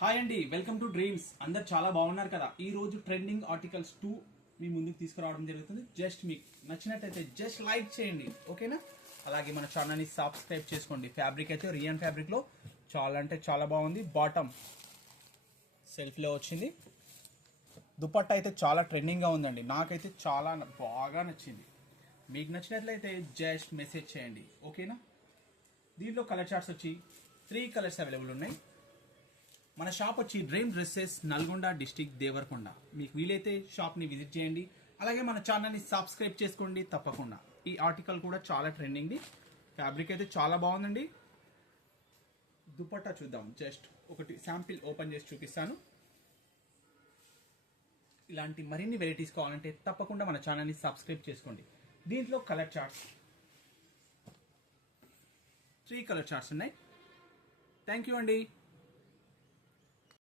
Hi అండి, welcome to dreams. అందరు చాలా బాగున్నారు కదా. ఈ రోజు ట్రెండింగ్ ఆర్టికల్స్ 2 మీ ముందుకు తీసుకురావడం జరుగుతుంది. జస్ట్ మీకు నచ్చినట్టయితే జస్ట్ లైక్ చేయండి, ఓకేనా? అలాగే మన ఛానల్ని సబ్స్క్రైబ్ చేసుకోండి. ఫ్యాబ్రిక్ అయితే రియన్ ఫ్యాబ్రిక్ లో చాలా అంటే చాలా బాగుంది. బాటమ్ సెల్ఫ్ లో వచ్చింది. దుపట్టా అయితే చాలా ట్రెండింగ్ గా ఉందండి. నాకైతే చాలా బాగా నచ్చింది. మీకు నచ్చినట్లయితే జస్ట్ మెసేజ్ చేయండి, ఓకేనా? దీంట్లో కలర్ చార్ట్స్ వచ్చి 3 కలర్స్ అవైలబుల్ ఉన్నాయి. మన షాప్ వచ్చి dream dresses, Nalgonda district, Devarakonda. మీకు వీలైతే షాప్ని విజిట్ చేయండి. అలాగే మన ఛానల్ని సబ్స్క్రైబ్ చేసుకోండి తప్పకుండా. ఈ ఆర్టికల్ కూడా చాలా ట్రెండింగ్ది. ఫ్యాబ్రిక్ అయితే చాలా బాగుందండి. దుపట్టా చూద్దాం. జస్ట్ ఒకటి శాంపిల్ ఓపెన్ చేసి చూపిస్తాను. ఇలాంటి మరిన్ని వెరైటీస్ కావాలంటే తప్పకుండా మన ఛానల్ని సబ్స్క్రైబ్ చేసుకోండి. దీంట్లో కలర్ చార్ట్స్ 3 కలర్ చార్ట్స్ ఉన్నాయి. థ్యాంక్ యూ అండి.